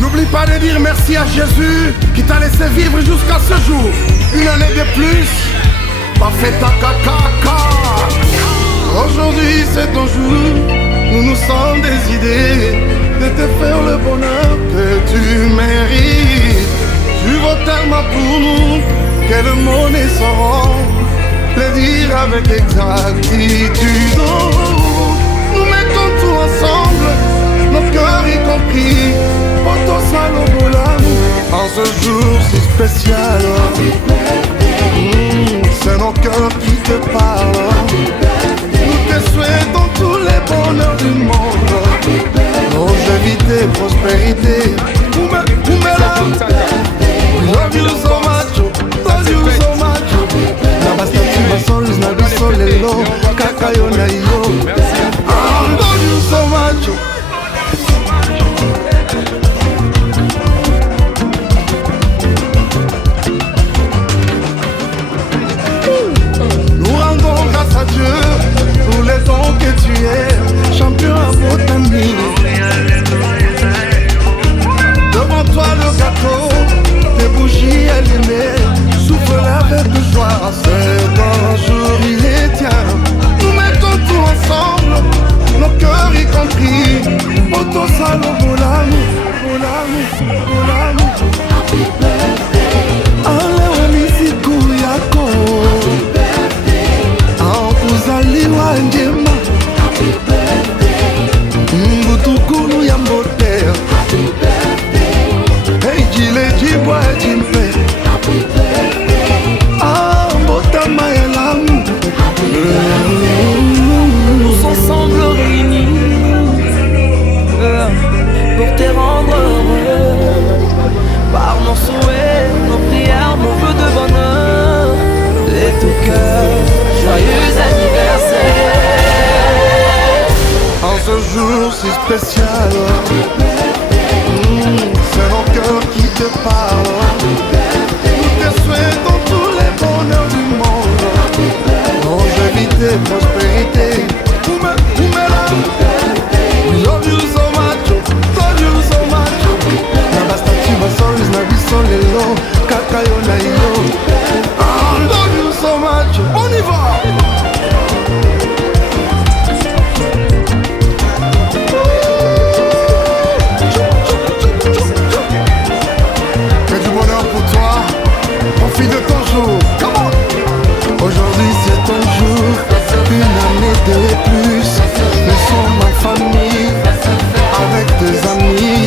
N'oublie pas de dire merci à Jésus qui t'a laissé vivre jusqu'à ce jour. Une année de plus, pas fait ta caca. Aujourd'hui c'est ton jour, nous nous sommes décidés de te faire le bonheur que tu mérites. Tu vaux tellement pour nous que le mot ne saura le dire avec exactitude. Nous mettons tout ensemble, nos cœurs y compris, pour ton salon pour l'amour. En ce jour si spécial, c'est nos cœurs qui te parlent. Nous te souhaitons tous les bonheurs du monde, longévité, prospérité. Love you so much, love you so much. Nabastati basols na bisolelo, kakayo na yo. Love you so much. Nous rendons grâce à Dieu pour les dons que tu es, champion à botanique. Devant toi le gâteau, tes bougies allumées, souffle avec joie, c'est un jour il est tien. Nous mettons tout ensemble, nos cœurs y compris, pour ton salon pour l'amour, pour l'amour, pour l'amour. Allez, siku yako kuzaliwa njema, mbutukulu ya mbote. Hey jile jibwa jimpe, mbotama ya lamu. Tous ensemble réunis pour te rendre heureux. Par nos souhaits, nos prières, nos vœux de bonheur et tout cœur, joyeux anniversaire. En ce jour si spécial, c'est nos cœurs qui te parlent. Nous te souhaitons tous les bonheurs du monde, longévité, prospérité. Love you so much, love you so much. Nabastati basols na bisolelo, kakayo na yo. Love you so much. On y va. Que du bonheur pour toi, profite de ton jour. Come on. Aujourd'hui c'est ton jour, une année de plus. Nous sommes en famille, avec des amis.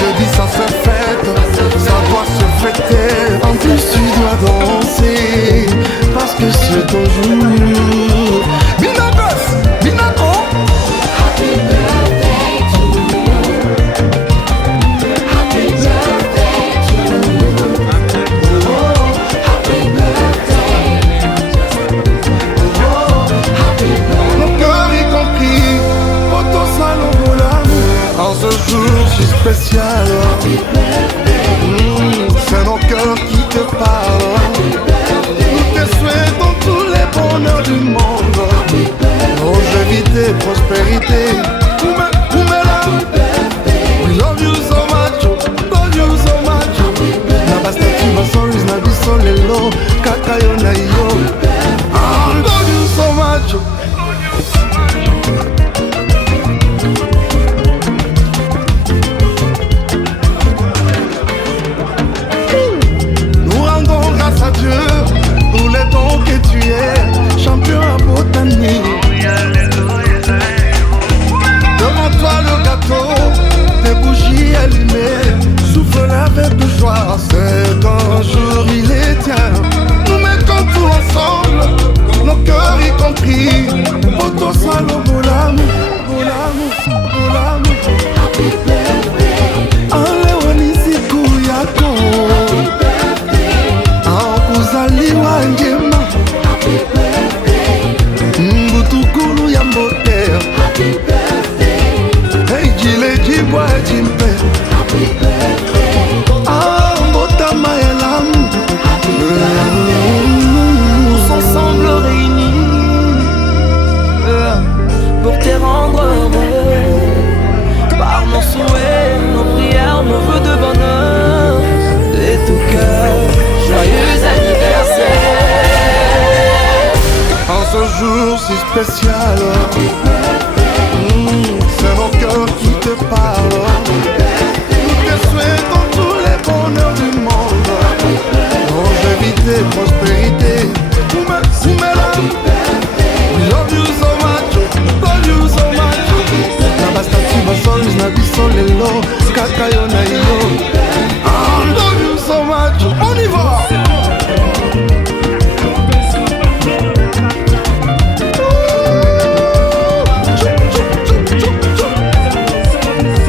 Je dis ça se fête, ça doit se fêter. En plus tu dois danser, parce que c'est ton jour. Binagos, Binago. Happy birthday to you. Happy birthday to you. Oh, happy birthday. Oh, happy birthday. Nos cœurs y compris, pour ton salon pour l'amour. En ce jour si spécial, c'est nos cœurs qui te parlent. Nous te souhaitons tous les bonheurs du monde, longévité, prospérité. We love you so much, love you so much. Nabastati basols na bisolelo, kakayo na yo. Love you so much. spécial. C'est mon cœur qui te parle. Nous te souhaitons tous les bonheurs du monde. Longévité, prospérité. We love you so much, love you so much. Nabastati basolis na biso lelo, kakayo na yo. I love you so much. On y va.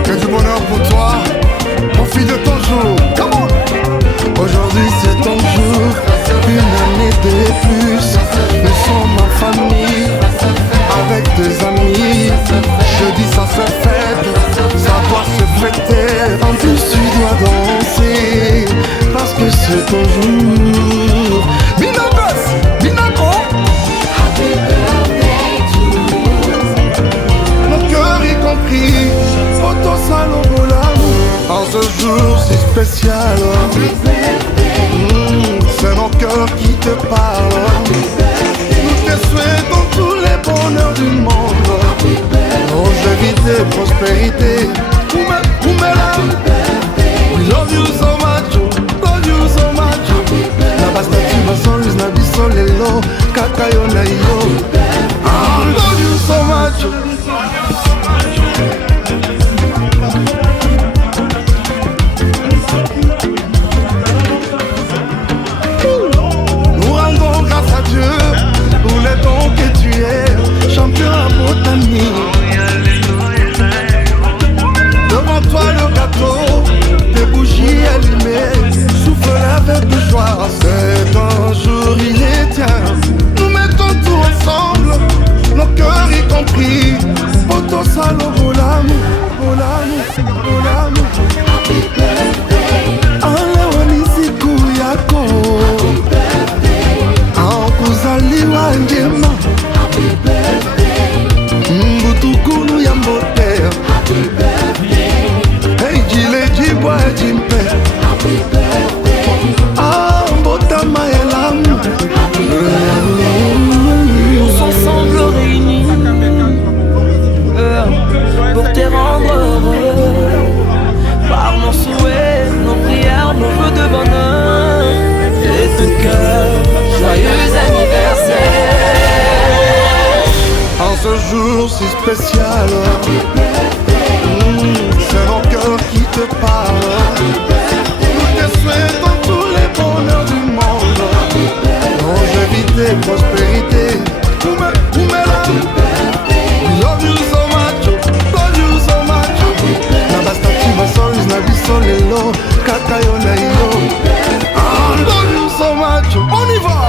Que du bonheur pour toi, profite de ton jour. Come on. Aujourd'hui c'est ton jour, une année de plus. Nous sommes en famille, avec des amis. Je dis ça se fête, ça doit se fêter. En plus tu dois danser, parce que c'est ton jour. Binagos, Binago. Happy birthday to you. Mon cœur y compris, photo salon pour l'amour. En ce jour si spécial, c'est mon cœur qui te parle. Nous te souhaitons tous les bonheurs du monde. Longévité, prospérité. We love you so much, love you so much. Nabastati basolis na biso lelo, kakayo na yo. I love you so much. Nous rendons grâce à Dieu pour les dons que tu es, champion en botanique. Devant toi le gâteau, des bougies allumées, souffle avec joie. C'est un jour il est tien. Nous mettons tout ensemble, nos cœurs y compris. Poto salo volamu, volamu, volamu. Ale wanisiku yako, aokuzaliwa njema. Mbutukulu ya mbote. Hey jile jibwa jimpe. Ah mbotama elamu. Tous ensemble réunis pour te rendre heureux. Par nos souhaits, nos prières, nos vœux de bonheur et de cœur. Joyeux anniversaire. En ce jour si spécial, c'est mon cœur qui te parle. Nous te souhaitons tous les bonheurs du monde. Longévité, prospérité. We love you so much, love you so much. Nabastati basolis na biso lelo, kakayo na yo. I love you so much. On y va.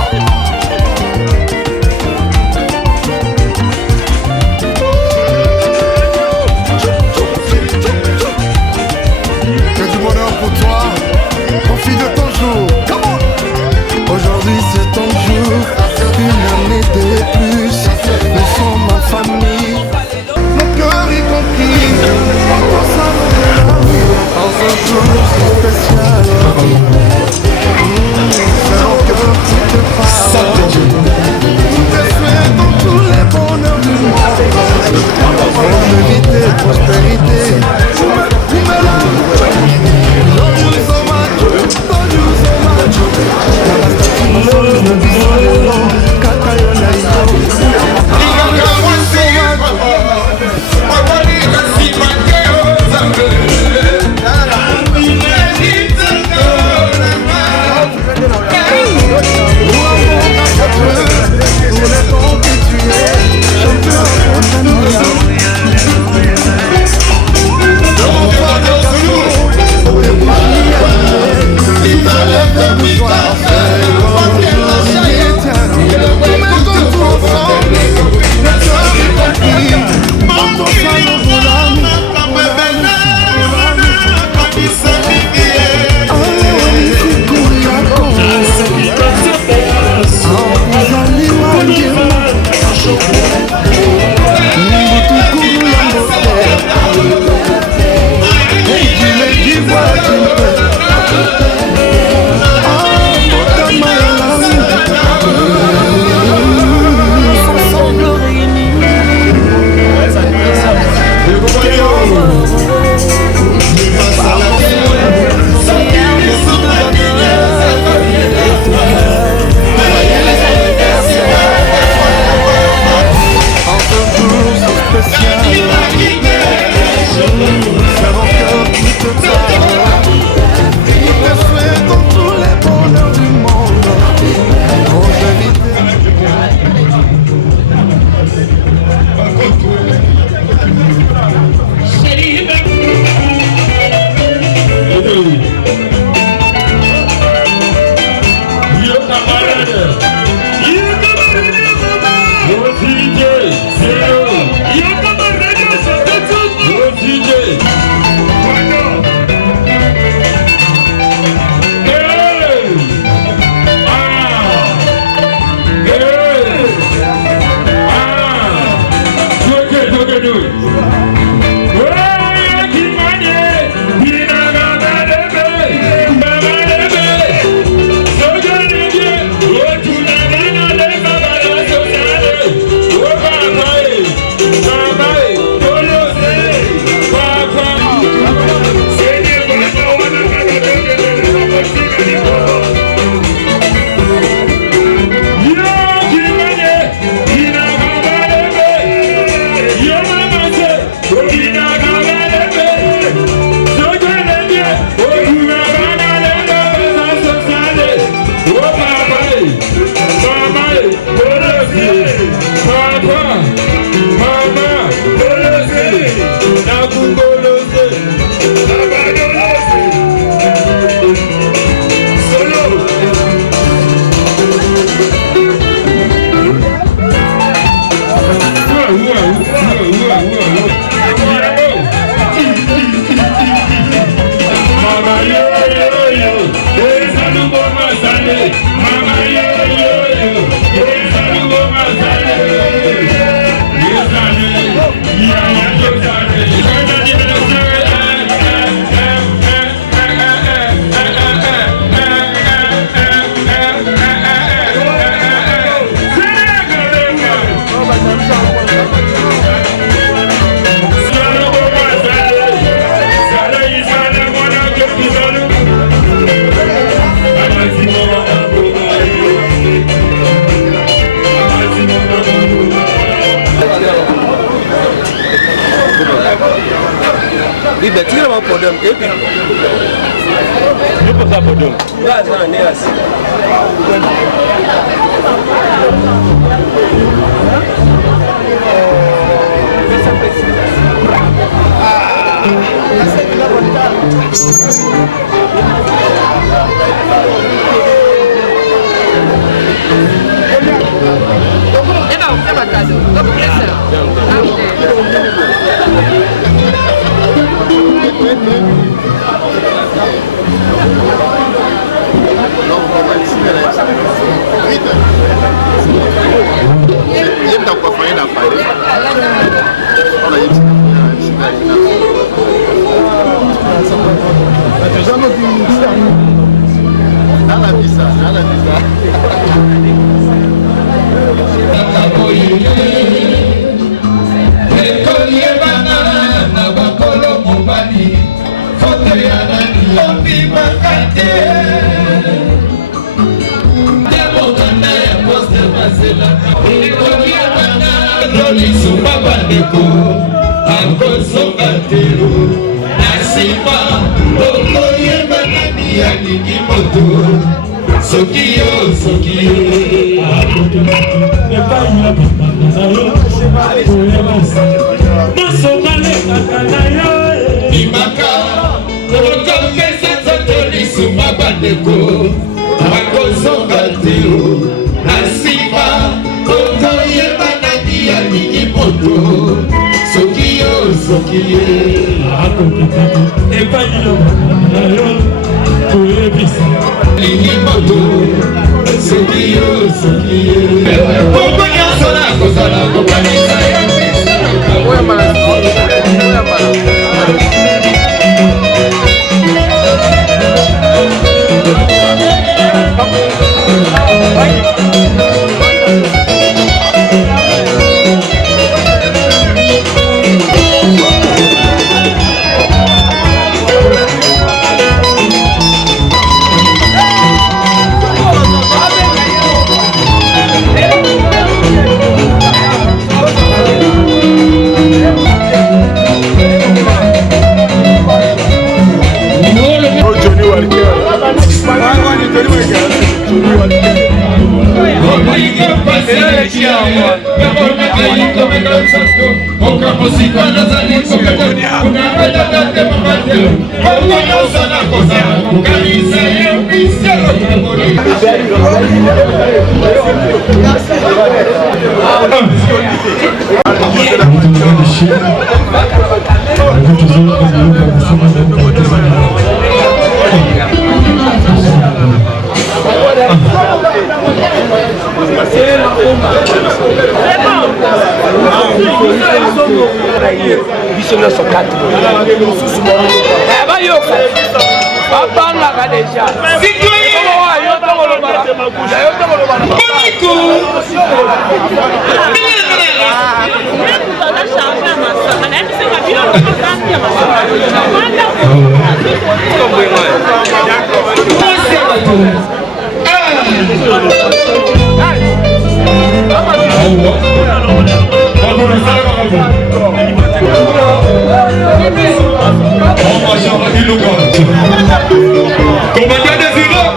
Commandant des îlots,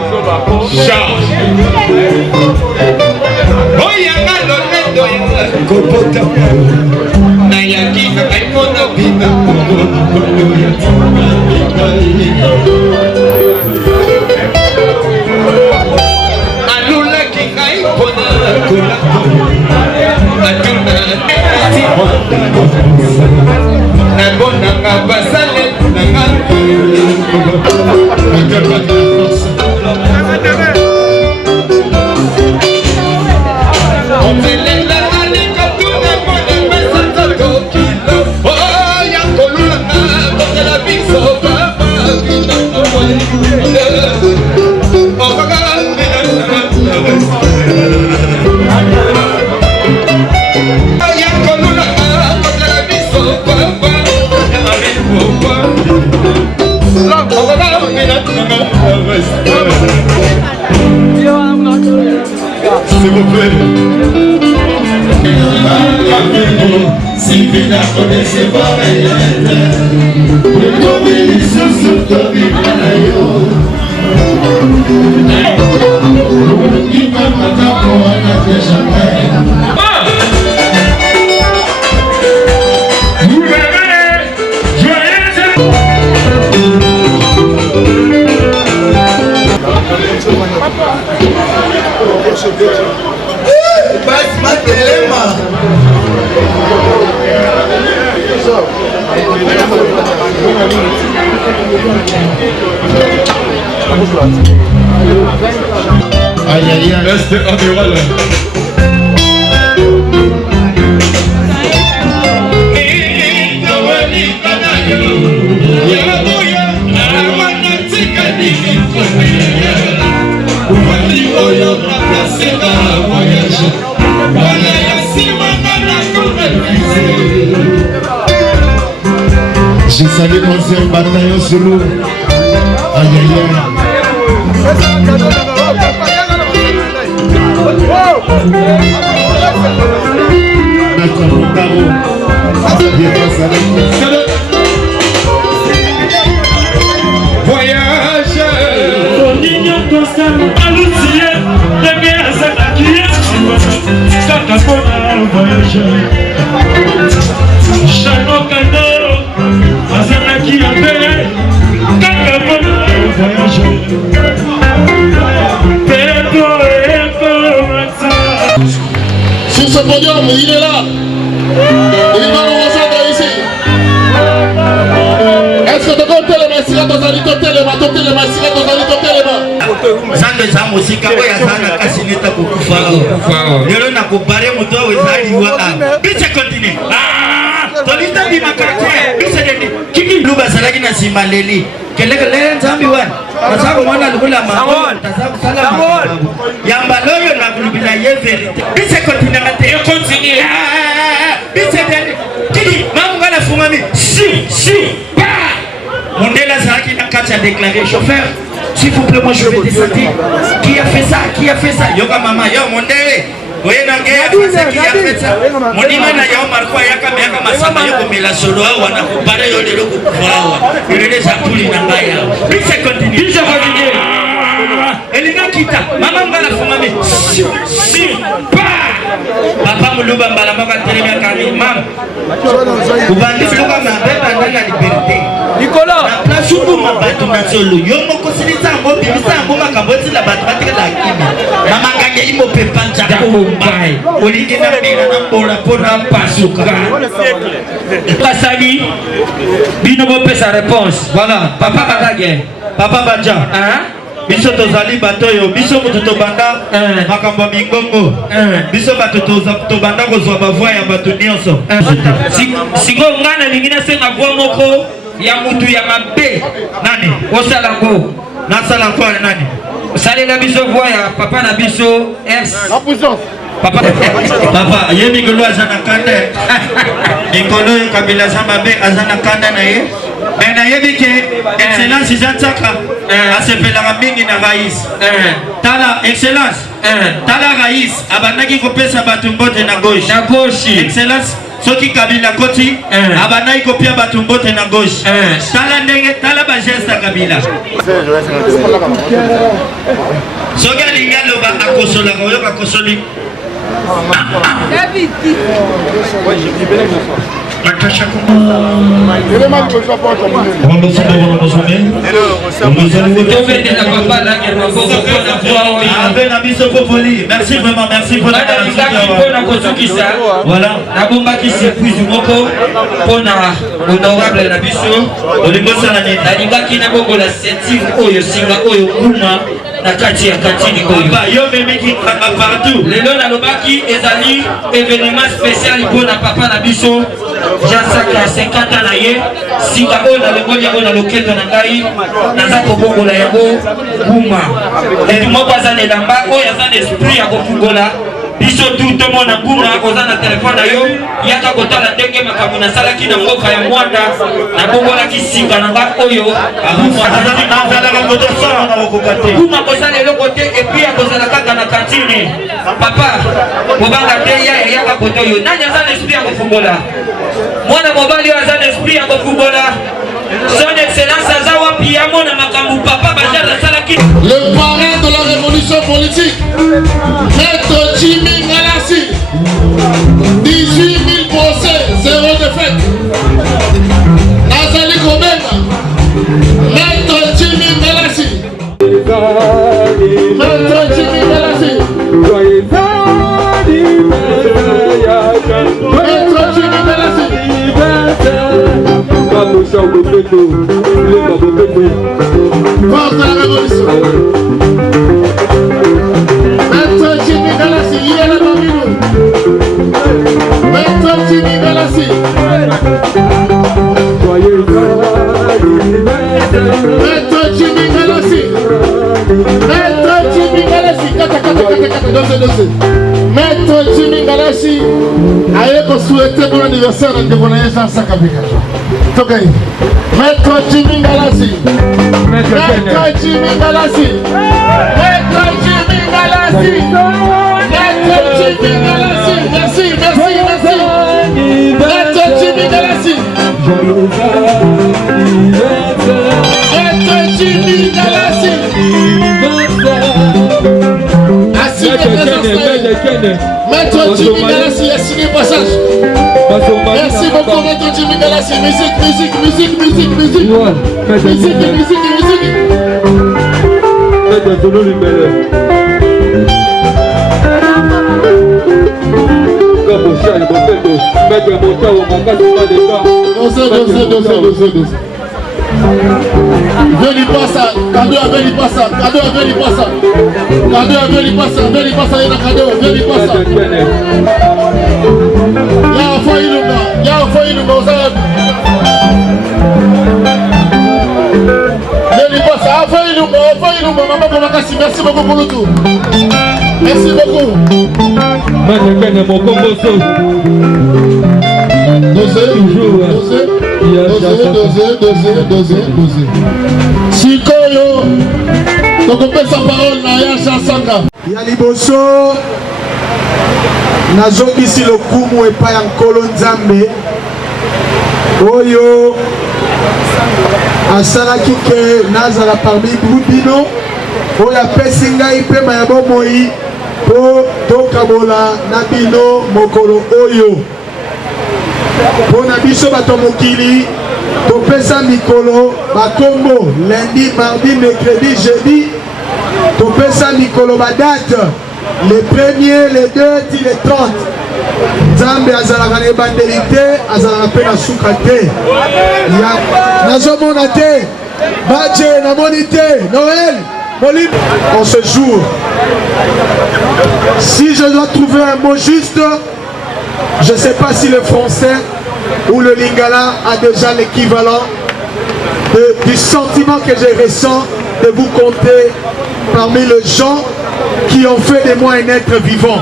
charge. S'il vous plaît. Aïe aïe aïe. Reste amiral. J'ai salé 11e bataillon sur l'eau. Aïe aïe aïe. Voyage. Sur ce podium, il est là. Il va nous rejoindre ici. Est-ce que tu comptes les massires dans un lit de téléma, les massires dans un lit de téléma? Zande za musika oya zana kasineta kukufa. Lelo na kubare muto wezali wa. Biche continue. Tolita bi makate. Biche deni. Kiki luba salaki na simaleli. Keleke le nzambi wan. Tasabu mwana lukula mamu. Tasabu salama. Yamba loyo na kulubila ye verite. Biche continue ngate. Continue. Biche deni. Kiki mamu ngala fumami. Si. Mondela Zaki n'a qu'à déclarer chauffeur. S'il vous plaît, moi je vais descendre. Qui a fait ça? Yoga maman, yo Mondele. Oui, non, qui a fait ça? Mon imana yo marquoi yaka meka masama yo mela solo wa na kupare yo lelo kufawa. Il est déjà tout l'inangaya. Puis c'est continue. Elina kita. Maman ngala fumami. Si. Papa Muluba Mbalamaka Télémia Kami, mam. Vous bandez le comme un bébé dans la liberté. Nicolas. La place où vous m'abattez dans solo. Yo mo considère ça un bon bébé, ça un bon macaboti la batterie la kima. Maman gagne il mo pepanja kumbai. Olingi na mira na bola pona pasuka. Kasali, bino mo pesa réponse. Voilà, papa Bagage, papa Badja. Biso tozali batoyo, biso mutu tobanda makambo mingongo. Biso bato tobanda kozwa bavoi ya bato nyonso. Siko ngana lingina senga voix moko ya mutu ya mabe. Nani? Osala ngo. Nasala kwa nani? Salela biso voix ya papa na biso S. La puissance. Papa, papa, ye mikolo azana kanda. Mikolo yo kabila sama be azana kanda na ye. Mais na yebi ke excellence izantsaka asepelaka mingi na rais. Tala excellence. Tala rais abanaki kopesa bato mbote na gauche. Na gauche. Excellence soki kabila koti abanaki kopia bato mbote na gauche. Tala ndenge tala ba geste ya kabila. Soki alingi aloba akosolaka oyo akosoli. Merci vraiment, merci pour la voilà. Nabombaki surprise moko pona honorable na biso. Nalingaki na bongo la ceinture oyo singa oyo kuma na kati ya katini oyo. Yo memeki partout. Lelo nalobaki ezali événement spécial pona papa na biso. Jansaka 50 ans na ye singa oyo na lengoli yango na loketo na ngai naza kobongola yango kuma. Etu moko aza na elamba oyo aza na esprit ya kofungola biso tu tomona nguma oza na telefone na yo yaka kotala ndenge makambo nasalaki na mboka ya Mwanda nabongolaki singa na nga oyo kuma kozala eloko te epui akozala kaka na kantine. Papa kobanga te yaka koto oyo nani aza na esprit ya kofungola mwana mobali oyo aza na esprit ya kofungola son excellence aza wapi ya mona makambo papa Bajar asalaki. Le parrain de la révolution politique, Maître Jimmy Ngalassi, 18 000 procès, 0 défaite. Nazali Kobenga, Maître Jimmy Ngalassi, Maître Jimmy Ngalassi, Maître Jimmy Ngalassi. Force de la révolution. Maître Jimmy Ngalassi, il est là parmi nous. Maître Jimmy Ngalassi. Maître Jimmy Ngalassi. Maître Jimmy Ngalassi. Dosez. Maître Jimmy Ngalassi a souhaité bon anniversaire à Devonaye Jean Sakabika. Okay. Maître Jimmy Ngalassi. Maître Jimmy Ngalassi. Maître Jimmy Ngalassi. Maître Jimmy Ngalassi. Merci. Maître Jimmy Ngalassi. Maître Jimmy Ngalassi. Assis Maître Jimmy Ngalassi a signé passage. Merci beaucoup Maître Jimmy Ngalassi. Musique. Dosez. Veli passa, cadeau à Veli passa, Ya foi ilunga, Ozab. Veli passa, foi ilunga, maman Makassi, merci beaucoup pour le tout. Merci beaucoup. Dosez. Sikoyo, tokopesa parole na Yasha Sanga. Ya liboso nazongisi lokumu epai ya nkolo Nzambe oyo asalaki ke nazala parmi bino oyo apesi ngai pema ya bomoi po tokabola na bino mokolo oyo mpona biso bato mokili topesa mikolo bakombo lundi, mardi, mercredi, jeudi topesa mikolo badate le 1er, le 2 ti le 30 Nzambe azalaka na ebandeli te azalaka mpe na suka te nazomona te badje namoni te Noël Molim en ce jour. Si je dois trouver un mot juste, je ne sais pas si le français ou le lingala a déjà l'équivalent du sentiment que je ressens de vous compter parmi les gens qui ont fait de moi un être vivant.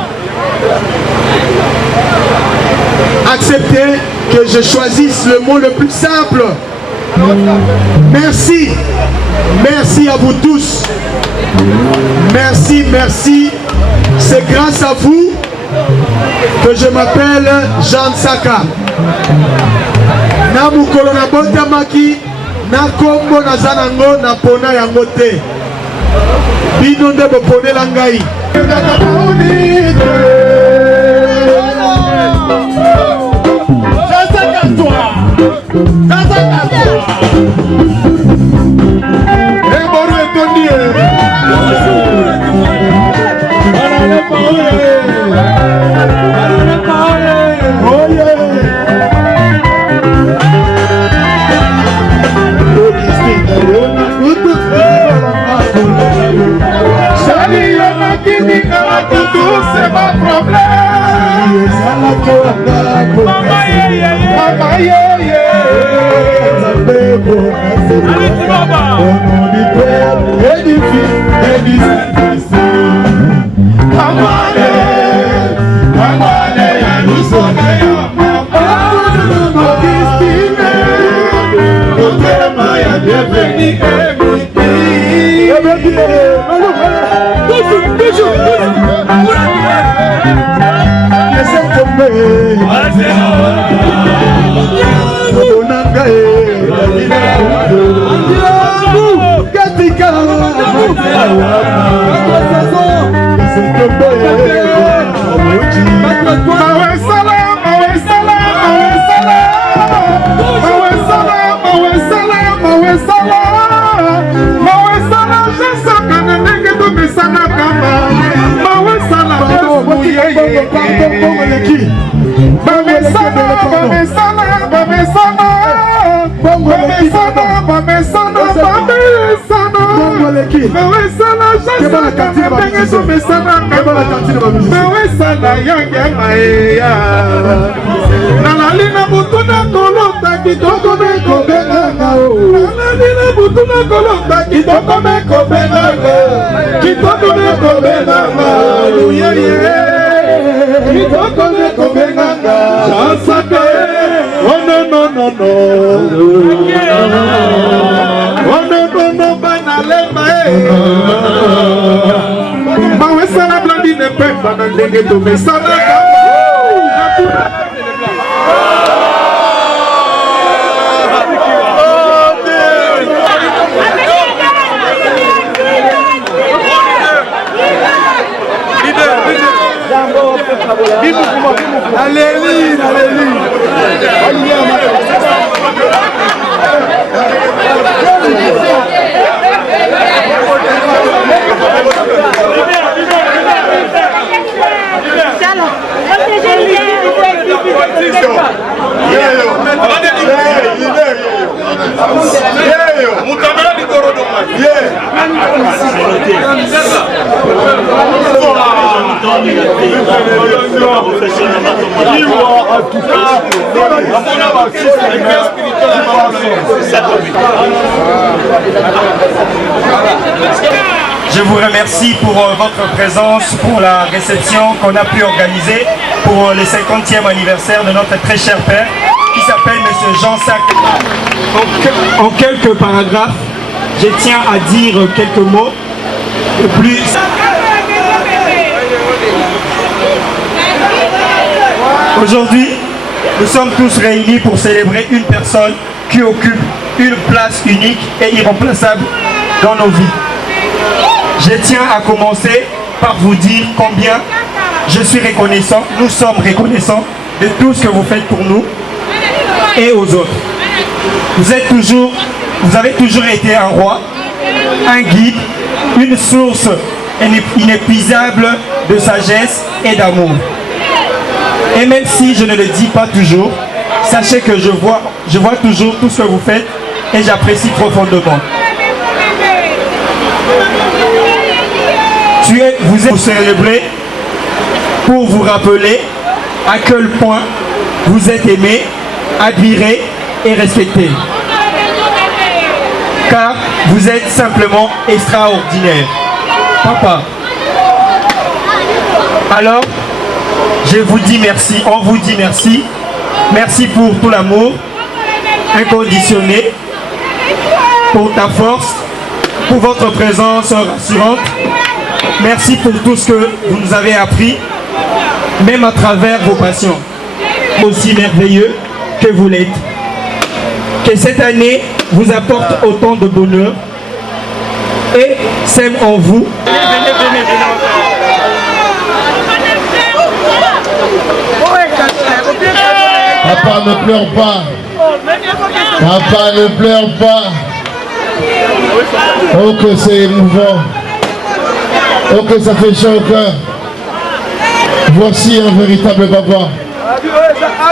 Acceptez que je choisisse le mot le plus simple. Merci. Merci à vous tous. Merci, merci. C'est grâce à vous que je m'appelle Jean Saka. Na mukolo na botamaki na kombo na zanango na pona yango te. Bino nde boponela ngai. C'est mon problème. Maman allez tu vas bas. Au nom du Père et du Fils et du Saint-Esprit. Nous sommes Nalina butuna kolota kitoko meko benanga Nalina butuna kolota kitoko meko benanga Kitoko meko benanga Kitoko meko benanga Chansake Oh no no no no Oh no no no banalemba Mawe sala blandi ne pepa na ndenge to mesala Allez, Je vous remercie pour votre présence, pour la réception qu'on a pu organiser pour le 50e anniversaire de notre très cher père qui s'appelle M. Jean Saka. En quelques paragraphes, je tiens à dire quelques mots. Plus aujourd'hui, nous sommes tous réunis pour célébrer une personne qui occupe une place unique et irremplaçable dans nos vies. Je tiens à commencer par vous dire combien je suis reconnaissant, nous sommes reconnaissants de tout ce que vous faites pour nous et aux autres. Vous avez toujours été un roi, un guide, une source inépuisable de sagesse et d'amour. Et même si je ne le dis pas toujours, sachez que je vois toujours tout ce que vous faites et j'apprécie profondément. Vous célébrez pour vous rappeler à quel point vous êtes aimé, admiré et respecté. Car vous êtes simplement extraordinaire. Papa. Alors, je vous dis merci, on vous dit merci. Merci pour tout l'amour inconditionné, pour ta force, pour votre présence rassurante. Merci pour tout ce que vous nous avez appris, même à travers vos passions, aussi merveilleux que vous l'êtes. Que cette année vous apporte autant de bonheur et sème en vous. Papa, ne pleure pas. Papa, ne pleure pas. Oh, que c'est émouvant. Oh, que ça fait chaud au cœur. Voici un véritable papa.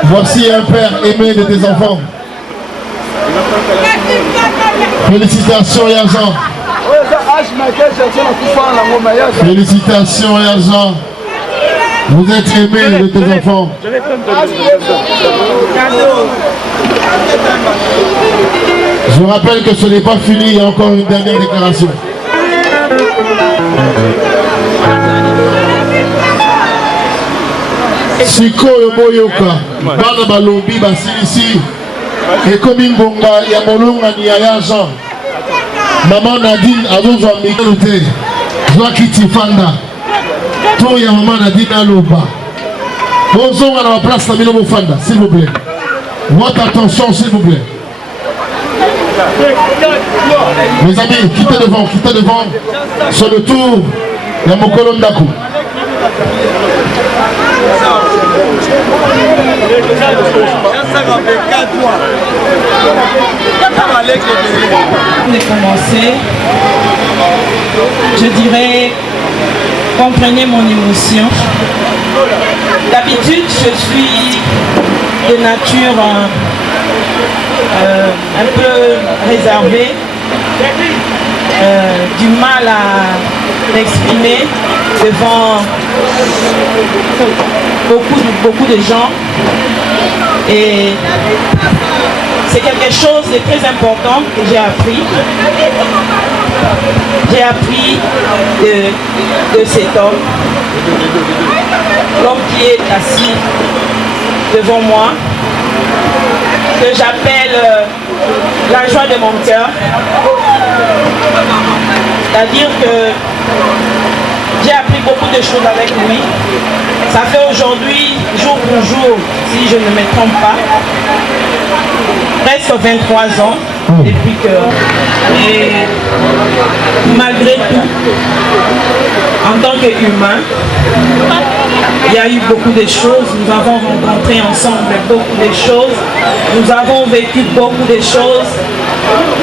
Voici un père aimé de tes enfants. Félicitations, Yazan. Félicitations, Yazan. Vous êtes aimé de tes enfants. Je vous rappelle que ce n'est pas fini, il y a encore une dernière déclaration. Sikoyo boyoka, bana balobi basilisi, ekomi ngonga ya molongani ya Yazan. Maman Nadine azozwa mikolo te, zwa kiti fanda. To ya maman Nadine aloba. Bozonga na place na bino fanda, s'il vous plaît. Votre attention, s'il vous plaît. Mes amis, quittez devant. Sur le tour, il y a mon colonne d'Akou. De commencer, je dirais, comprenez mon émotion. D'habitude, je suis de nature un peu réservée, du mal à m'exprimer devant beaucoup de gens, et c'est quelque chose de très important que j'ai appris. J'ai appris de cet homme, l'homme qui est assis devant moi, que j'appelle la joie de mon cœur. C'est-à-dire que j'ai appris beaucoup de choses avec lui. Ça fait aujourd'hui, jour pour jour, si je ne me trompe pas, presque 23 ans depuis que... Et malgré tout, en tant qu'humain, il y a eu beaucoup de choses. Nous avons rencontré ensemble beaucoup de choses. Nous avons vécu beaucoup de choses.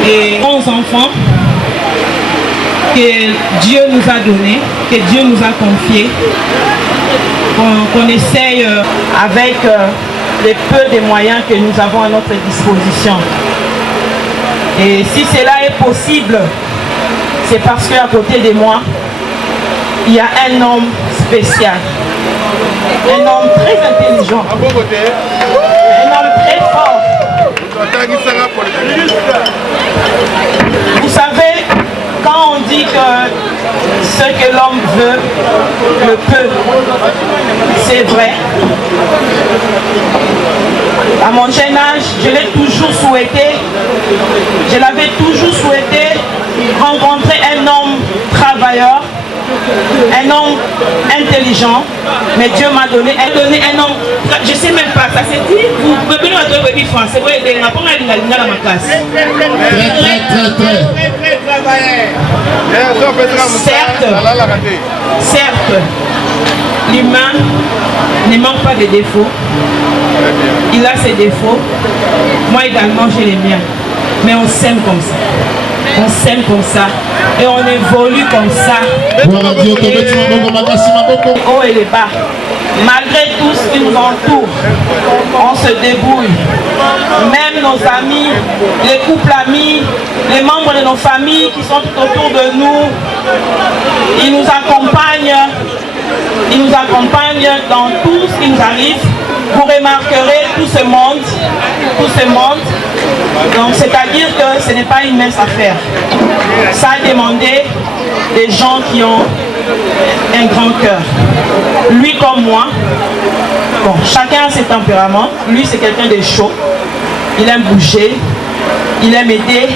Et 11 enfants que Dieu nous a donnés, que Dieu nous a confiés, qu'on essaye avec les peu de moyens que nous avons à notre disposition. Et si cela est possible, c'est parce qu'à côté de moi, il y a un homme spécial, un homme très intelligent, un homme très fort. Vous savez, quand on dit que ce que l'homme veut, le peut, c'est vrai. À mon jeune âge, je l'ai toujours souhaité, je l'avais toujours souhaité rencontrer un homme travailleur, un homme intelligent, mais Dieu m'a donné un homme, je ne sais même pas, ça s'est dit, vous pouvez venir à toi et français, vous avez n'a pas la macasse. Certes, L'humain ne manque pas de défauts. Il a ses défauts. Moi également, j'ai les miens. Mais on s'aime comme ça. On s'aime comme ça. Et on évolue comme ça. Haut et les bas. Malgré tout ce qui nous entoure, on se débrouille. Même nos amis, les couples amis, les membres de nos familles qui sont tout autour de nous, ils nous accompagnent. Ils nous accompagnent dans tout ce qui nous arrive. Vous remarquerez tout ce monde. Donc c'est-à-dire que ce n'est pas une mince affaire. Ça a demandé des gens qui ont un grand cœur. Lui comme moi, bon, chacun a ses tempéraments. Lui c'est quelqu'un de chaud. Il aime bouger, il aime aider,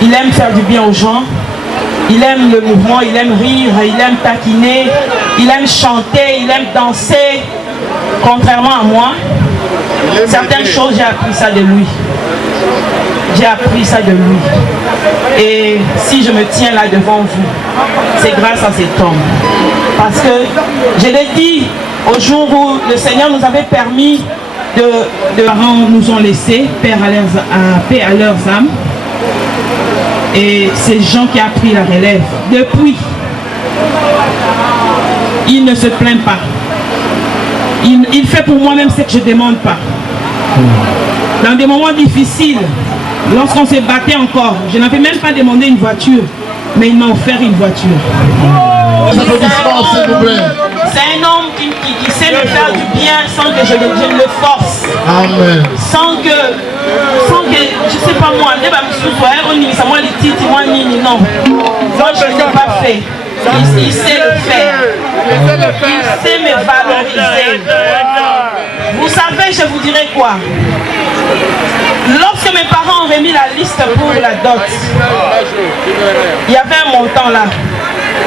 il aime faire du bien aux gens. Il aime le mouvement, il aime rire, il aime taquiner, il aime chanter, il aime danser. Contrairement à moi, certaines choses, j'ai appris ça de lui. J'ai appris ça de lui. Et si je me tiens là devant vous, c'est grâce à cet homme. Parce que, je l'ai dit, au jour où le Seigneur nous avait permis de parents nous ont laissés, paix à leurs âmes. Et c'est Jean qui a pris la relève. Depuis, il ne se plaint pas. Il fait pour moi-même ce que je ne demande pas. Dans des moments difficiles, lorsqu'on se battait encore, je n'avais même pas demandé une voiture, mais il m'a offert une voiture. C'est un homme qui sait me faire du bien sans que je le force. Amen. Sans que, je ne sais pas moi, non. Donc je ne l'ai pas fait. Il sait le faire. Il sait me valoriser. Vous savez, je vous dirais quoi? Lorsque mes parents ont remis la liste pour la dot, il y avait un montant là.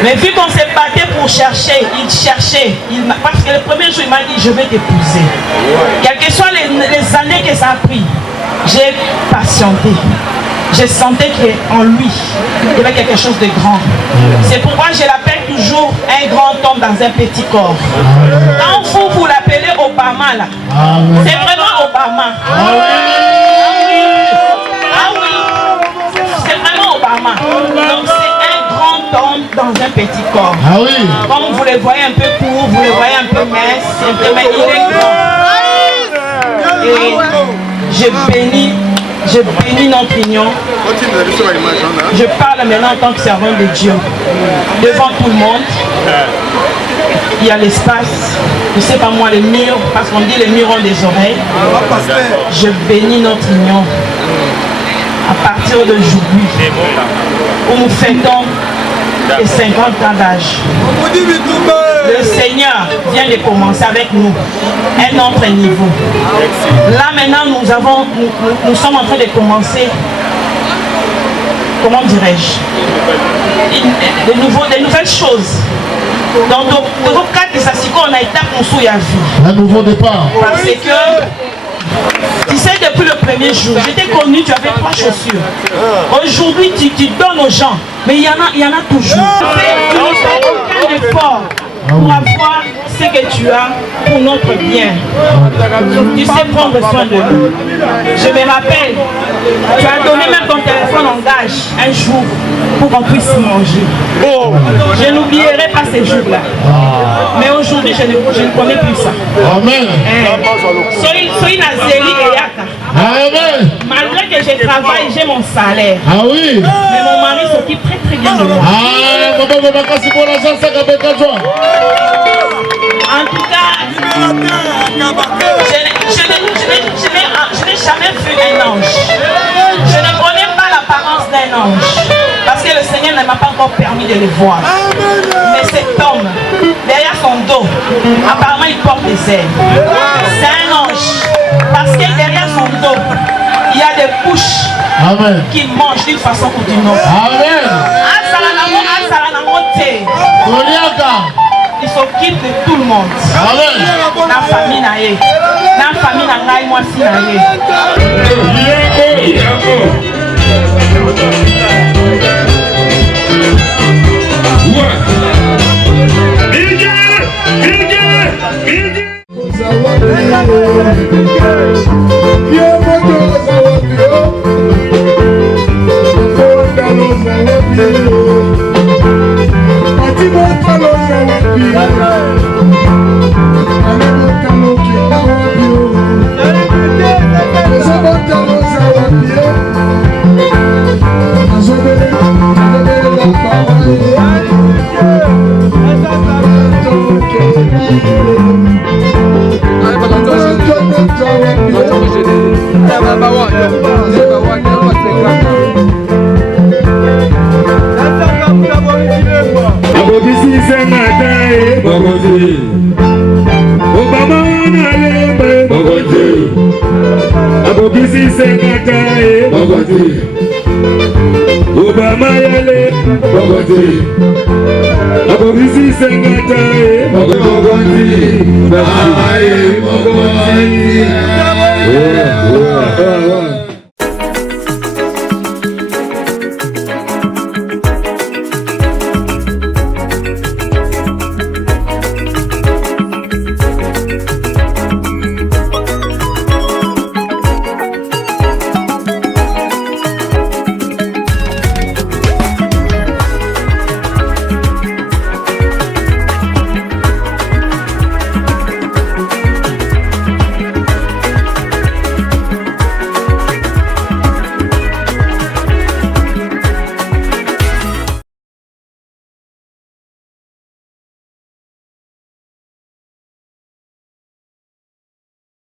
Mais vu qu'on s'est battu pour chercher, il cherchait. Parce que le premier jour, il m'a dit, je vais t'épouser. Quelles que soient les années que ça a pris, j'ai patienté. Je sentais qu'en lui, il y avait quelque chose de grand. C'est pourquoi je l'appelle toujours un grand homme dans un petit corps. Quand vous l'appelez Obama, là, c'est vraiment Obama. Ah oui, c'est vraiment Obama. Donc c'est un grand homme dans un petit corps. Comme vous le voyez un peu court, vous le voyez un peu mince, mais il est grand. Et je bénis notre union. Je parle maintenant en tant que servant de Dieu. Devant tout le monde, il y a l'espace. Je ne sais pas moi, les murs, parce qu'on dit les murs ont des oreilles. Je bénis notre union. À partir d'aujourd'hui, où nous fêtons les 50 ans d'âge. Le Seigneur vient de commencer avec nous un autre niveau. Là maintenant nous sommes en train de commencer, comment dirais-je, de nouvelles choses. Dans le cadre de Sassiko, on a été construit à vie. Un nouveau départ. Parce que tu sais, depuis le premier jour, j'étais connu, tu avais 3 chaussures. Aujourd'hui, tu donnes aux gens, mais il y en a toujours. Tu ne fais aucun effort pour avoir ce que tu as pour notre bien. Tu sais prendre soin de nous. Je me rappelle, tu as donné même ton téléphone en gage un jour pour qu'on puisse manger. Je n'oublierai pas ces jours-là. Mais aujourd'hui, je ne connais plus ça. Amen. Soy Nazéli et Yaka. Amen. Malgré que je travaille, j'ai mon salaire. Ah oui. Mais mon mari s'occupe très très bien de moi. En tout cas, je n'ai jamais vu un ange. Je ne connais pas l'apparence d'un ange. Parce que le Seigneur ne m'a pas encore permis de le voir. Mais cet homme, derrière son dos, apparemment il porte des ailes. C'est un ange. Parce que derrière son dos, il y a des bouches qui mangent d'une façon ou d'une autre. Amen. Il s'occupe de tout le monde. La famille naïe. La famille naïe, moi aussi naïe. Une Obama yale Bogoti Abogisi Sengata Bogoti Bogoti